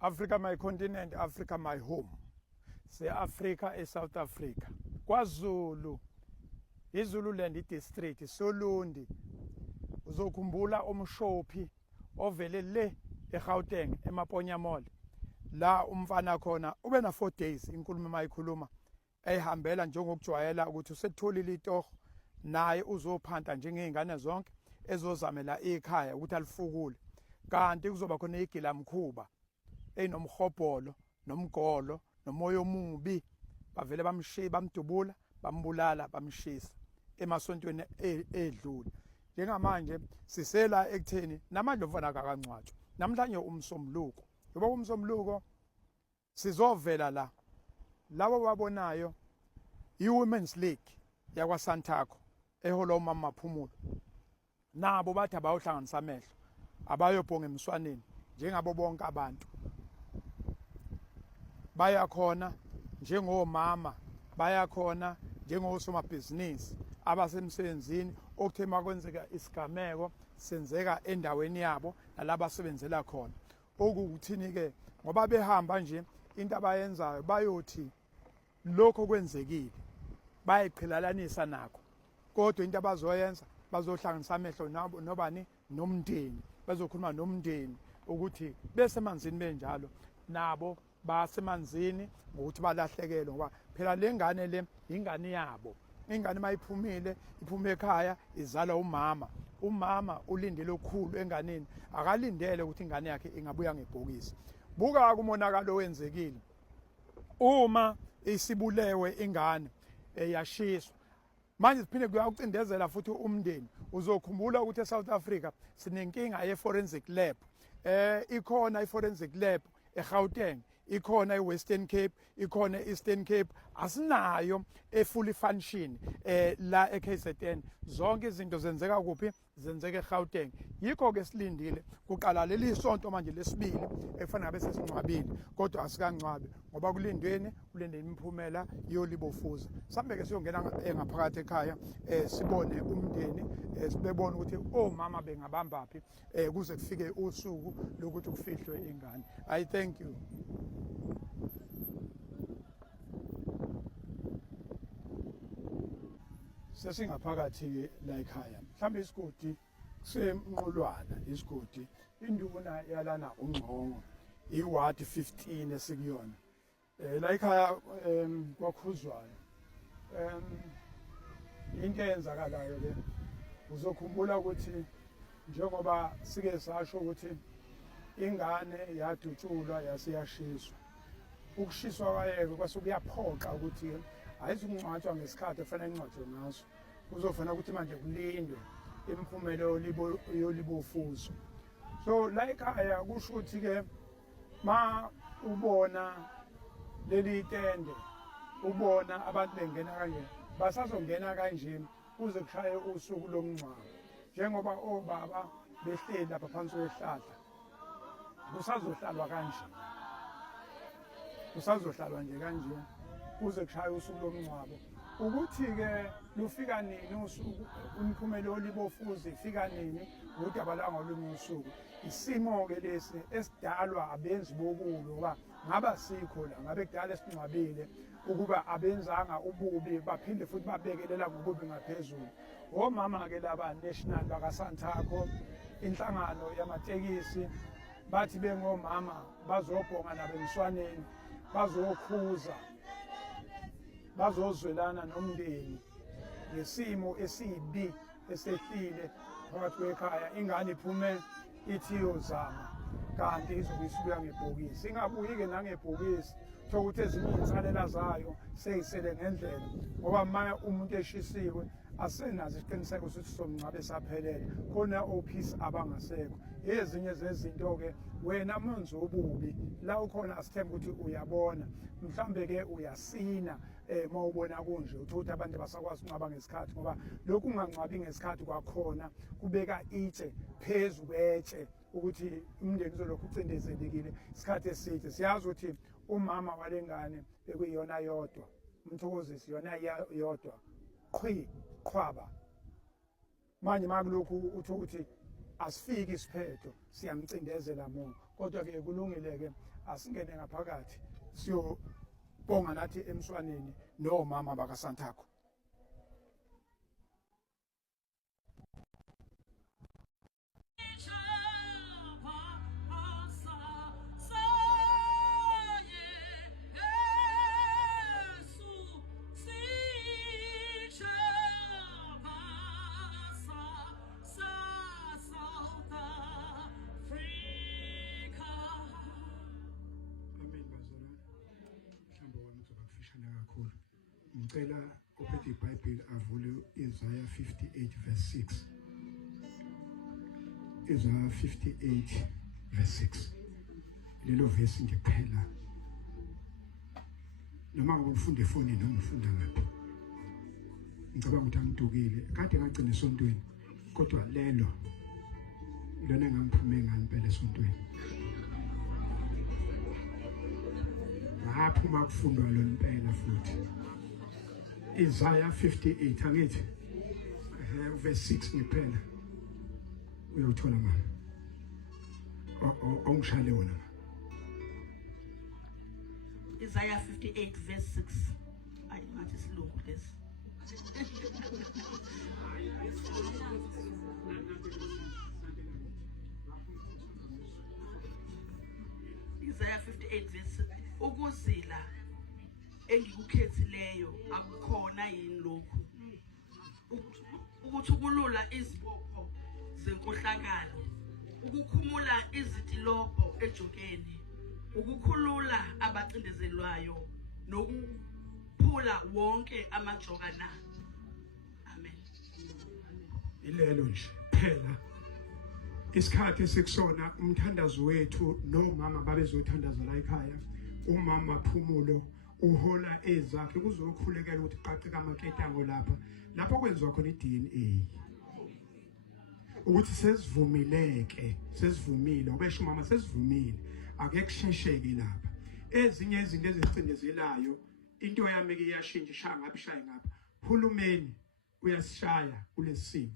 Africa my continent, Africa my home. Se-Africa eSouth Africa. KwaZulu, iZululand district, Solundi. Uzokhumbula umshophi ovele le eGauteng eMaponya Mall. La umfana khona ube na 4 days inkulumo mayikhuluma eyihambela njengokujwayela ukuthi usetholile itoho naye uzophanta njengezingane zonke ezozamela ekhaya ukuthi alifukule. Kanti kuzoba khona igilamkhuba enomhobholo nomgolo nomoya omubi bavele bamshiya bamdubula bambulala bamshisa emasontweni edlule. Njengamanje sisela ekutheni namanje umfana akakancwatshwa namhlanje umsombuluko ngoba umsombuluko sizovela la labo babonayo iWomen's League yakwa Santaco eholo uMama Maphumulo nabo bathi abayohlanganisa amehlo abayobhonga emswaneni njengabo bonke abantu bayakhona njengomama bayakhona njengosomabhizinisi abasemsebenzini okuthema kwenzeka isigameko senzeka endaweni yabo nalabo asebenzela khona okuthini ke ngoba behamba nje into abayenzayo bayothi lokho kwenzekile bayiqhelalanisa nakho kodwa into abazoyenza bazohlanganisa amehlo nabo nobani nomndeni bazokhuluma nomndeni ukuthi bese emanzini benjalo nabo basemanzini ngokuthi balahlekelwe ngoba phela lengane le ingane yabo ingane mayiphumile iphume ekhaya izala umama ulindele okukhulu enganeni akalindele ukuthi ingane yakhe ingabuya ngebhokisi. Buka kumonakalo wenzekile uma isibulewe ingane yashiswa manje siphinde kuyakucindezela futhi umndeni uzokhumbula ukuthi eSouth Africa sinenkinga ye-forensic lab ikhona i-forensic lab eGauteng ikhona eWestern Cape ikhona eEastern Cape asinayo efully function la eKZN zonke izinto zenzeka kuphi zenzeka eGauteng yikho ke silindile kuqala leli sonto manje lesibili efana ngabe sesingcwabile kodwa asikancwabi ngoba kulindweni imiphumela yolibofuza sambe ke siyongena ngaphakathi ekhaya sibone umndeni sibebona ukuthi omama bengabamba phi kuze kufike usuku lokuthi kufihlwe ingane. I thank you. Sesingaphakathi la ekhaya mhlawumbe isigodi semnqulwana isigodi induna yalana ungqongo iward 15 esikuyona la ekhaya kwakhuzwayo into eyenzakalayo ke uzokhumbula ukuthi njengoba sike sasho ukuthi ingane yadutshulwa yasiyashiswa ukushiswa kwayeke kwasukuyaphoqa ukuthi ayizungcwatshwa ngesikhathi efanele ingcwatshwe ngaso kuzofanele ukuthi manje kulindwe imiphumelo yolibofuzo. So la ekhaya kusho ukuthi ke ma ubona leli tende ubona abantu bengena kanje basazongena kanje kuze kushaye usuku lomngcwabo njengoba obaba behleli lapha phansi kwehlahla kusazodlalwa nje kanje kuze kushaye usuku lomngcwabo ukuthi ke lufika nini usuku umphumelo olibofuzi ifika nini ukuthi abalanga olunye usuku isimo ke lesi esidalwa abenzi bokubi ngoba ngaba sikho la ngabe kudala esingcwabile ukuba abenzanga ububi baphinde futhi babekelela ngokubi ngaphezulu omama ke laba national baka Santaco inhlangano yamatekisi bathi bengomama bazobhonga nabemswaneni bazokhuza bazozwelana nomndeni ngesimo esibi esehlile phakathi kwekhaya ingane iphume ithi yozama kanti izobisuka ngebhokisi ingabuyi ke nangebhokisi ukuthi ezinye insalela zayo seyisele ngendlela ngoba manje umuntu eshisiwe asenazo isiqiniseko sokuthi somngcwabe saphelele khona ophisi abangasekho ezinye zezinto ke wena manje obubi la ukhona asithemba ukuthi uyabona mhlambe ke uyasina mawubona kunje uthothi abantu basakwazi uncaba ngesikhathi ngoba lokhu ungangcwabi ngesikhathi kwakhona kubeka itshe phezulu kwetshe ukuthi umndeni uzolokhu ucindezelekile isikhathi eside siyazi ukuthi umama walengane bekuyiyona yodwa umthokozisi yona yodwa qhwaba manje makulokhu uthi ukuthi asifiki isiphetho siyamcindezela Mungu kodwa-ke kulungile-ke asingene ngaphakathi siyobonga nathi emswaneni nomama bakaSantaco. Ngicela ophethe iBhayibheli avule Isaiah 58 verse 6. Isaiah 58 verse 6. Lelo verse nje kuphela. Noma ngifunda efoni noma ngifunda ngaphi. Ngicabanga ukuthi angidukile. Kade ngagcina esontweni. Kodwa lelo lona ngangiphume ngani phela esontweni. Ngaphuma kufundwa lo impela futhi. Isaiah 58 angithi verse 6 ngiphela uyawuthola mama ongishale wona Isaiah 58 verse 6 ayi ngathi isilungu lesi Isaiah 58 verse ukuzila engikukhethileyo akukhona yini lokhu ukuthi ukulula izibopho zenkohlakalo ukukhumula izitilobho ejokeni ukukhulula abacindezelwayo nokuphula wonke amajokana amen ilelo nje phela isikhathi sekusona umthandazo wethu nomama babezothandaza la ekhaya umama Phumulo uhola ezakhe kuzokhulekela ukuthi qace kamaketango lapha kwenziwa khona iDNA ukuthi sesivumile obesho mama sesivumile ake kushesheke lapha ezinye izinto ezicindezelayo into yami ke iyashintsha ishaya ngapha ishaya ngapha uhulumeni uyasishaya kulesimo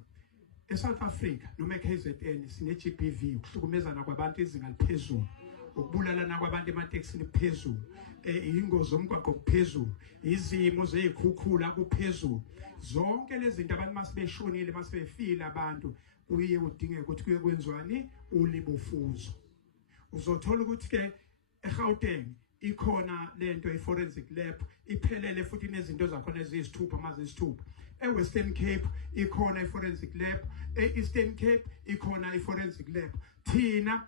eSouth Africa noma eKZN sine GBV ukuhlukumezana kwabantu izinga liphezulu ukubulalana kwabantu emateksini phezulu ingozi zomgwaqo kuphezulu izimo zezikhukhula kuphezulu zonke lezi zinto abantu masebeshonile masebefile abantu uyiye udingeke ukuthi kuye kwenziwani ulibofuzo uzothola ukuthi ke eGauteng ikhona lento eforensic lab iphelele futhi nezinto zakhona eziyisithupha mazisithupha eWestern Cape ikhona iforensic lab eEastern Cape ikhona iforensic lab thina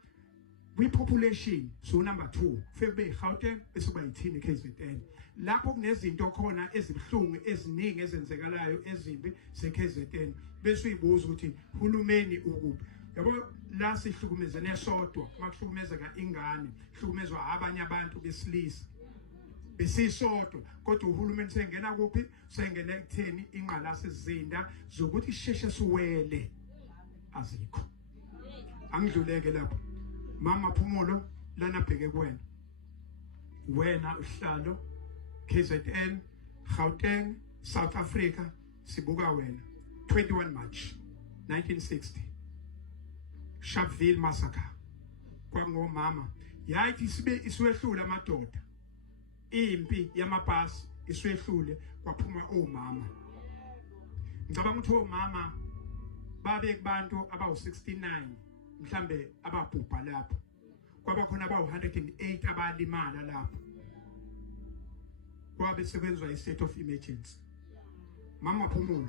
we population so number 2 febe eGauteng bese kuba yithini eKZN lapho kunezinto khona ezibhlungu eziningi ezenzekalayo ezimbi seKZN bese uyibuza ukuthi hulumeni ukuphi yabo la sihlukumezene sodwa makuhlukumezeka ingane hlukumezwa abanye abantu besilisa besisodwa kodwa uhulumeni sengena kuphi sengena ekutheni inqalase izinda zokuthi sheshe siwele azikho angidluleke lapho mama Phumulo lana bheke kuwena wena uhlalo KZN Gauteng South Africa sibuka wena 21 March 1960 Sharpeville massacre kwangomama yayithi sibe iswehlula amadoda impi yamabhasi iswehlule kwaphuma omama ngicabanga ukuthi omama babe kubantu abawu69 mhlambe ababhubha lapho kwaba khona abawu108 abalimala lapho kwabe sekwenzwa i-state of emergency mama Phumulo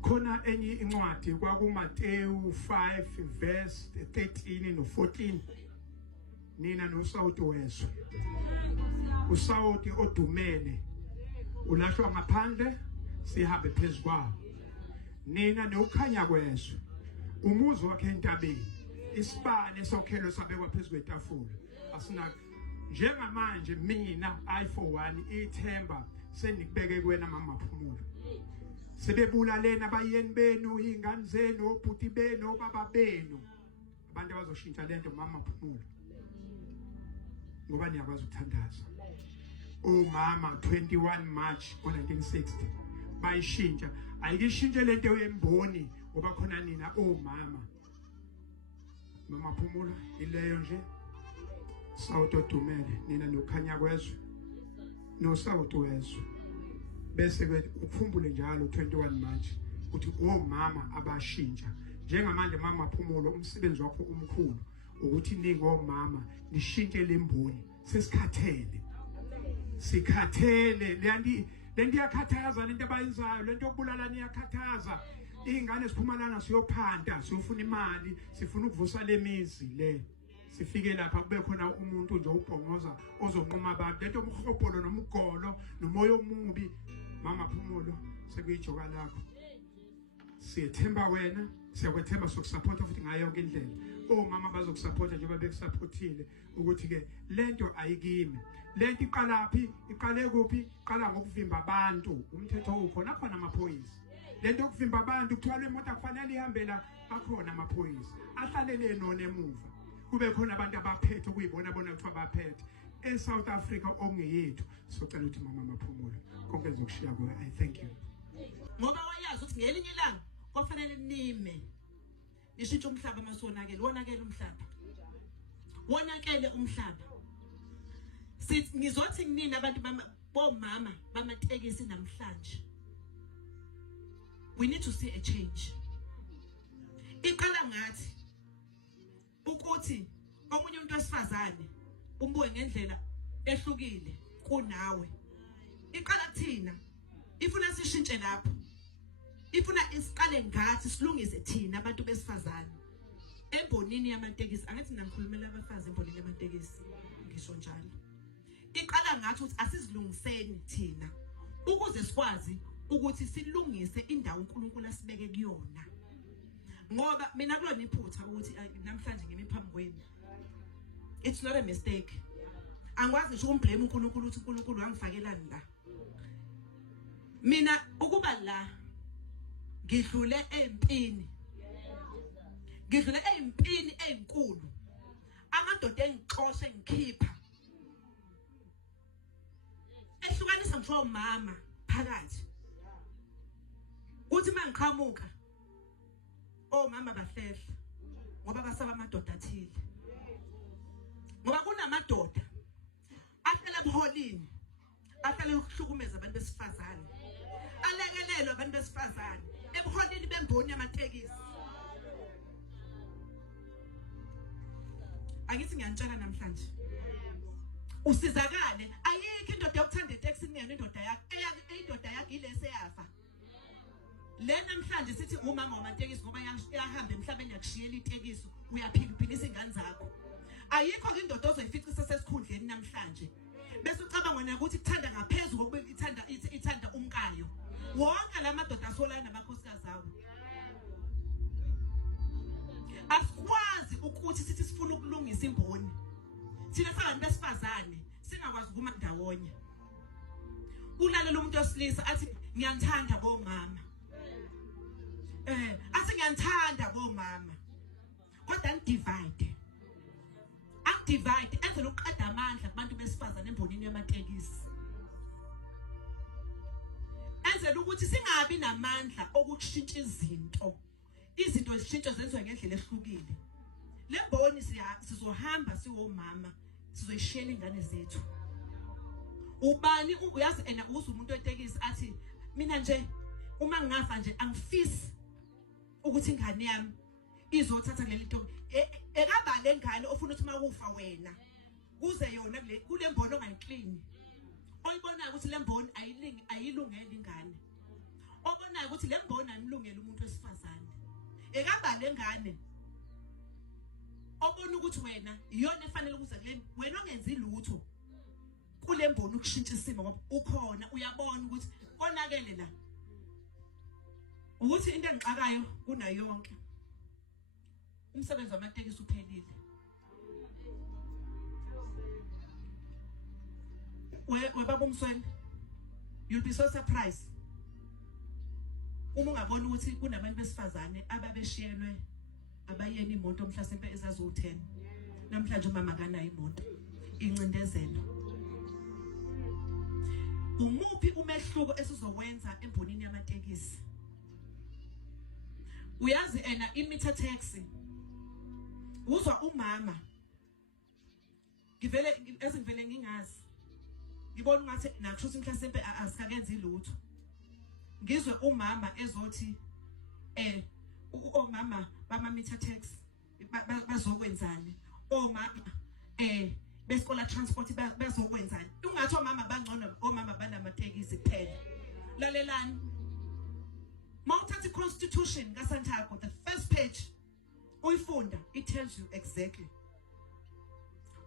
khona enye incwadi kwakuMateyu 5 verse 13 no14 nina noSawuti wezwe uSawuti odumene ulahlwa ngaphandle sihambe phezukwayo nina nokhanya kwezwe umuzi wakhe entabeni isibane sokhelo sabekwa phezulu kwetafula asina njengamanje mina I for one ithemba senikubeke kuwena mama Phumulo sebebulalena abayeni benu ingane zenu obhuti benu obaba benu abantu abazoshintsha lento mama Phumulo ngoba niyakwazi ukuthandaza umama 21 March 1960 bayishintsha ayikishintshe lento yemboni ngoba khona nina omama Mama Phumulo ileyo nje sawuto dumele nina nokhanya kwezwe no sawuto wezwe bese ke ukhumbule njalo 21 manje uthi omama abashintsha njengamanje Mama Phumulo umsebenzi wakho umkhulu ukuthi ningomama nishintshe lemboni sikhathele lento yakhathaza lento abayenzayo lento yokubulala niyakhathaza ingane siphumalana siyophanda siyofuna imali sifuna ukuvusa lemizi le sifike lapha kube khona umuntu nje ubhongoza ozonquma abantu lento umhobholo nomgolo nomoya omubi Mama Phumulo sekuyijoka lakho siyethemba wena siyakwethemba sokusupport futhi ngayo yonke indlela omama bazokusupporta njengoba bekusupportile ukuthi ke lento ayikimi lento iqalaphi iqale kuphi qala ngokuvimba abantu umthetho ukhona khona amaphoyisa lento okuvimba abantu kuthwala imoto kufanele ihambela akhona amaphoyisa ahlalele none emuva kube khona abantu abaphethe ukuyibona bona kuthiwa baphethe eSouth Africa ongeyethu socela ukuthi Mama Phumulo konke ezokushiya kuwe I thank you ngoba wayazi ukuthi ngelinye ilanga kwafanele nime nishintshe umhlaba masonakele wonakele umhlaba sithi ngizothi kunini abantu bomama bamatekisi namhlanje we need to see a change iqala ngathi ukuthi omunye umuntu wesifazane umbuye ngendlela ehlukile kunawe iqala kuthina ifuna sishintshe lapho ifuna isiqale ngathi silungise thina abantu besifazane embonini yamatekisi angithi ngikhulumela abafazi embonini yamatekisi ngisho njalo iqala ngathi ukuthi asizilungiseni thina ukuze sikwazi ukuthi silungise indawo uNkulunkulu asibeke kuyona ngoba mina kulona iphutha ukuthi namhlanje ngimi phambi kwenu it's not a mistake angikwazi nje ukumblame uNkulunkulu ukuthi uNkulunkulu angifakelani la mina ukuba la ngidlule empini ezinkulu amadoda engixoshe ngikhipha ehlukanisa ngisho mama phakathi uthi mangiqhamuka omama bahlehla ngoba basaba amadoda athile ngoba kunamadoda ahlala ebuholini ahlala ukuhlukumeza abantu besifazane alekelelwe abantu besifazane ebuholini bemboni yamatekisi angithi ngiyantshela namhlanje usizakale ayikho indoda yokuthanda itaxi ngene indoda yakhe ilese yafa le namhlanje sithi umama wamatekisi ngoba yahamba emhlabeni yakushiyela itekisi uyaphila ingane zakho ayikho indoda ozoyifica sesikhundleni namhlanje bese ucabanga wena ukuthi kuthanda ngaphezulu ngoba ithanda umkayo wonke lamadoda asolana namakhosikazi awo asikwazi ukuthi sithi sifuna ukulungisa imboni thina sabantu besifazane singakwazi ukuma ndawonye ulalela umuntu osilisa athi ngiyanthanda bomama athi ngiyanthanda bomama kodwa andivide enze lokuqeda amandla kubantu besifazane embonini yamatekisi enze ukuthi singabi namandla okushintsha izinto zishintshe zenziwe ngendlela ehlukile lemboni sizohamba siwomama sizoyishela ingane zethu ubani uyazi ena uza umuntu wetekisi athi mina nje uma ngingafa nje angifisi ukuthi ingane yami izothatha leli nto ekabale ngane ofuna ukuthi makufa wena kuze yona kule mbono ongayiclean oyibonayo ukuthi le mboni ayilungele ingane obonayo ukuthi le mboni ayimlungele umuntu wesifazane ekabale ngane obona ukuthi wena iyona efanele ukuze wena ongenzi lutho kule mboni ukushintsha isimo ngoba ukhona uyabona ukuthi konakele la ukuthi into engixakayo kunayo yonke umsebenzi wamatekisi uphelile webaba uMsweni you'll be so surprised uma ungabona ukuthi kunabantu besifazane ababeshiyelwe abayeni imoto mhlasimpe ezazo10 namhlanje umama kanayo imoto incindezelo umuphi umehluko esizowenza embonini yamatekisi uyazi ena imeter taxi uzwa umama ngivele ngingazi ngibona ngathi nakusho ukuthi mhlasempe asikakenzi lutho ngizwe umama ezothi omama bama meter tax bazokwenzani omama beskola transport bazokwenzani ungathi omama bangcono omama banamatekisi kuphela lalelani Mawuthatha iConstitution kaSantaco the first page uyifunda it tells you exactly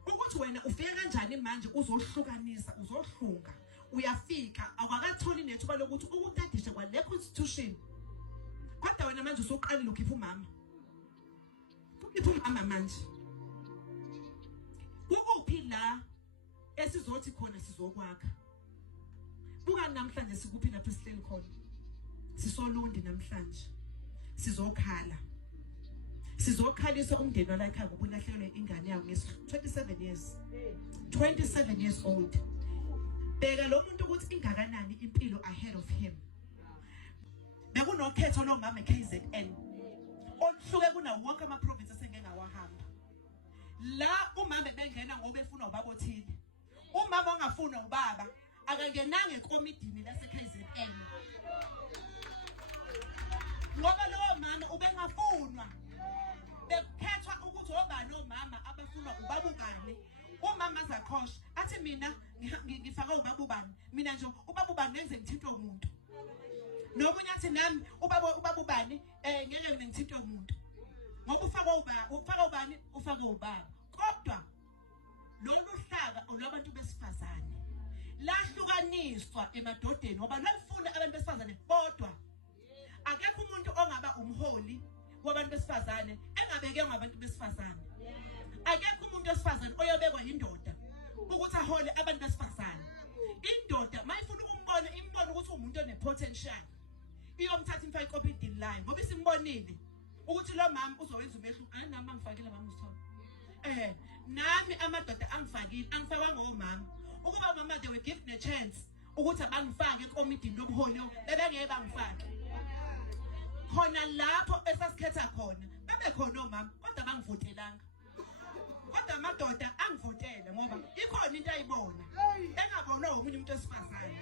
ukuthi wena ufika kanjani manje uzohlukanisa uzohlunga uyafika awakatholi nethuba lokuthi ukutadisha kwale Constitution kodwa wena manje usoqalile ukhipha umama manje ukuphi la esizothi khona sizokwakha buka namhlanje sikuphi lapho sihleli khona sisolundi namhlanje sizokhala sizokhalisa umndeni wala ekhaya ngobulahlelwe ingane yawo nges 27 years old beka lo muntu ukuthi ingakanani impilo ahead of him bekunokhetho nomama KZN oluhluke kuna wonke ama province asengeke awahamba la umama bengena ngoba efuna ubaba othile umama ongafuna ubaba akangenanga ekomidini lase KZN ngoba lo mama ubengafunwa bekhethwa ukuthi obani omama abafuna ubaba ungane umama zakhosha athi mina ngifaka ubaba ubani mina nje ubaba ubani nenze ngithinta umuntu nomunye athi nami ubaba ubani ngeke ngithinta umuntu ngoba ufaka ubani ufaka ubaba kodwa lolu hlaka olabantu besifazane lahlukaniswa emadodeni ngoba lafuna abantu besifazane bodwa akekho umuntu ongaba umholi wabantu besifazane engabeke ngabantu besifazane akekho umuntu wesifazane oyobekwa indoda ukuthi ahole abantu besifazane indoda mayifuna ukumbona imbona ukuthi umuntu onepotential iyomthatha imfaka ikopidi line ngoba isimbonile ukuthi lo mama uzowenza umehluko nami angifakile mama usithola nami amadoda angifakile angifakwa ngomama ukuba mama they were given a chance ukuthi abangifake ekomidini lobuholi bebengeke bangifake khona lapho esasikhetha khona bebe khona omama kodwa bangivotelanga kodwa amadoda angivotela ngoba ikhona into ayibona engabona umunye umuntu wesifazane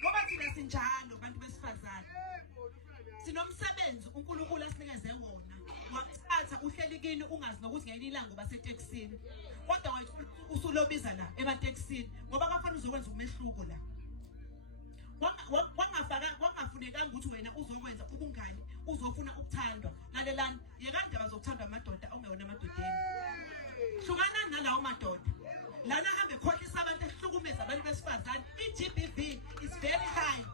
ngoba thina sinjalo bantu besifazane sinomsebenzi uNkulunkulu asinikeze wona wakuthatha uhleli kini ungazi nokuthi ngeke ilanga baseTexini kodwa usulobiza la emaTexini ngoba kafanele uzokwenza umehluko la wangafunekanga ukuthi wena uzokwenza ubungani uzofuna ukuthandwa lalelani yekande bazokuthandwa amadoda ongewona amadodeni hlukana nalawo madoda lana hambe khohlisa abantu ehlukumeza abantu besifazane iGBV is very high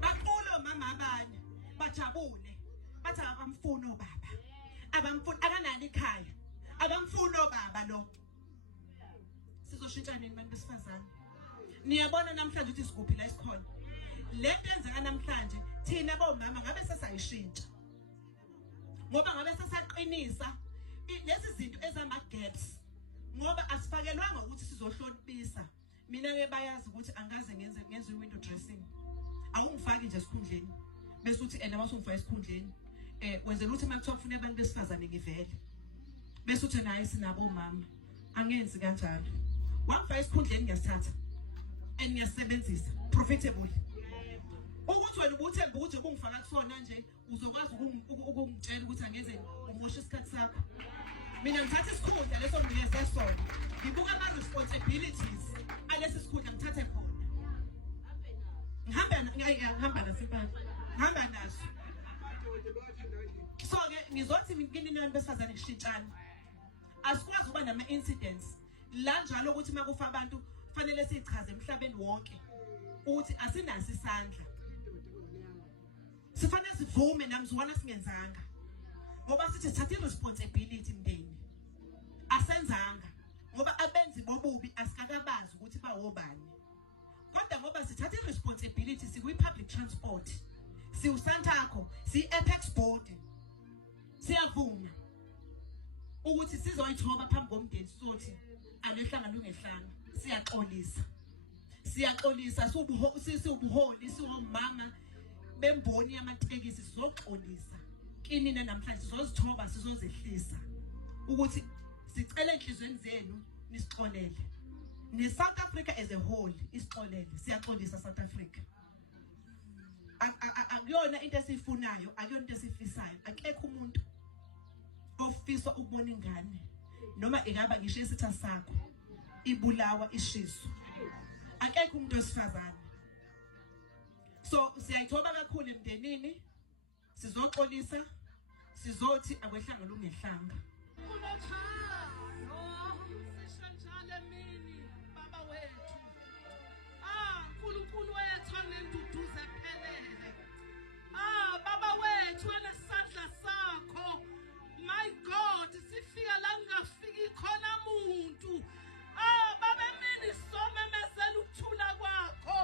bakulo mama abanye bajabule bathi abamfuna obaba abamfuna akanani ekhaya abamfuna obaba lo sizoshintshana nini abantu besifazane niyabona namhlanje ukuthi sikuphi la isikhona lento enzeka namhlanje thina bomama ngabe sesayishintsha ngoba ngabe sesaqinisa lezi zinto ezama gaps ngoba asifakelwanga ukuthi sizohlonipisa mina ke bayazi ukuthi angaze ngenze window dressing awungifaki nje esikhundleni bese uthi abasongifaka esikhundleni wenzela ukuthi makuthiwa ufuna abantu besifazane ngivele bese uthi naye sinabo umama angenzi kanjalo wangifaka esikhundleni ngiyasithatha ngiyasebenzisa profitable ukuthi wena ubuthemba ukuthi ubungifaka kusona nje uzokwazi ukungitshela ukuthi angeze umoshe isikhathi sakho mina ngithatha isikhundla leso ngiyeza sona ngibuka ama responsibilities alesi sikhundla ngithathe khona ngihamba naso so ke ngizothi ngini nabantu besifazane kushintshana asikwazi ukuba nama incidents la njalo ukuthi makufa abantu fanele sichaze emhlabeni wonke ukuthi asinasi isandla sifanele sivume namzwana singenzanga ngoba sithi thatha iresponsibility mndeni asenzanga ngoba abenzi bobubi asikakabazi ukuthi bawobani kodwa ngoba sithatha iresponsibility sikwi public transport siuSantaco siApex board siyavuma ukuthi sizoyithoba phambi komndeni sothi alehlanga lungehlanga siyaxolisa siubuholi siwomama bemboni yamatekisi sizoxolisa kinina namhlanje sizozithoba sizozehlisa ukuthi sicela enhlizweni zenu nisixolele ni South Africa as a whole isixolele siyaxolisa South Africa akuyona into esifunayo akuyona into esifisayo akekho umuntu ofisa ukubona ingane noma ingaba ngisho isitha sakho ibulawa ishiso akekho umuntu osifazana so siyayithoba kakhulu emndenini sizoxolisa sizothi akwehlanga lungehlanga baba wethu uNkulunkulu wethu anenduduze phelele baba wethu enesandla sakho my God sifika la ngafiki khona umuntu baba emini somemezela ukuthula kwakho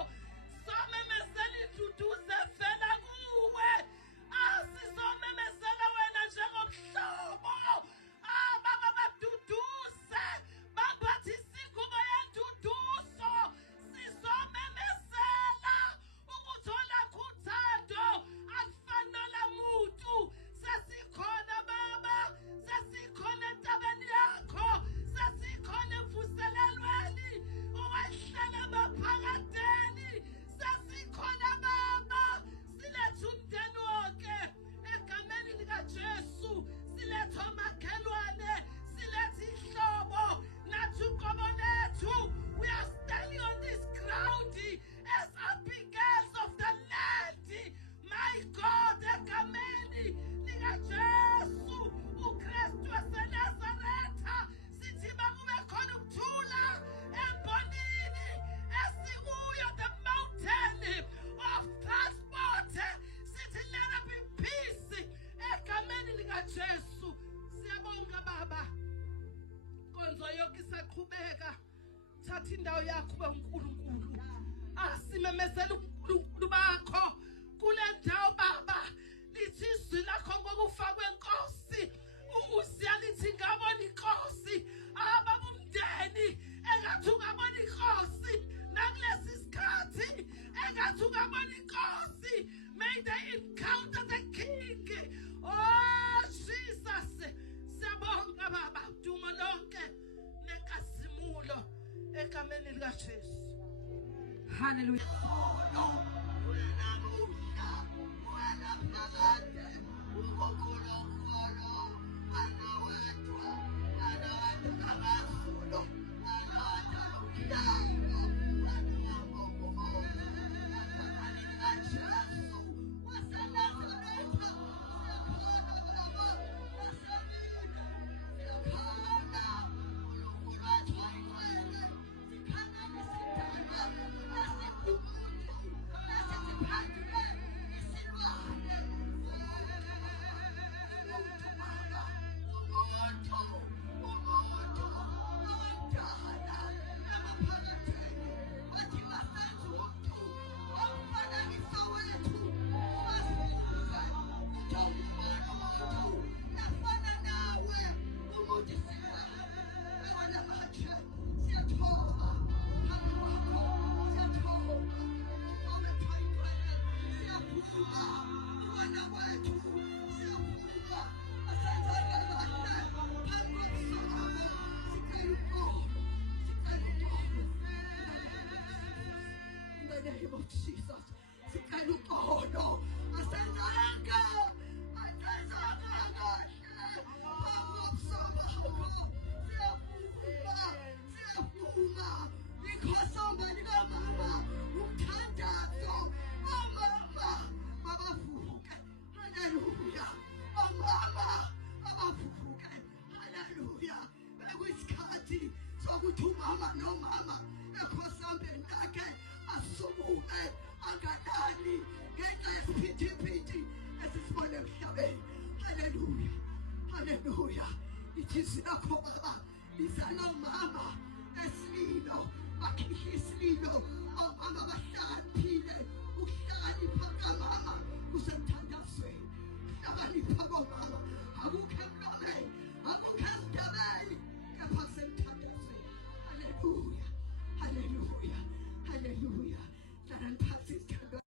somemezela induduze vela kuwe sizomemezela wena njengomhlobo baba baduduze babathi singubo yenduduzo sizomemezela ukuthola kuthando akufanele muntu sesikhona baba sesikhona entabeni yakho sesikhona emvuselelweni owahlala maphakadeni sesikhona baba siletha umndeni wonke egameni likaJesu siletha omakhelwane siletha ihlobo nathi uqobo lethu we are standing on this ground as Abigails of the land my God egameni likaJesu uKristu waseNazaretha sithi makube khona ukuthula embonini esikuyo the mountain of transport sithi let there be peace egameni likaJesu siyabonga baba konzo yonke isaqhubeka thatha indawo yakho beNkulunkulu asimemezela uNkulunkulu bakho kule ndawo baba lithi izwi lakho ngokufa kwenkosi usiyalithi ngabona inkosi ababumndeni engathi ungabona inkosi nakulesi sikhathi engathi ungabona inkosi may they encounter the king oh Jesus siyabonga baba dumo lonke nenkasimulo egameni likaJesu hallelujah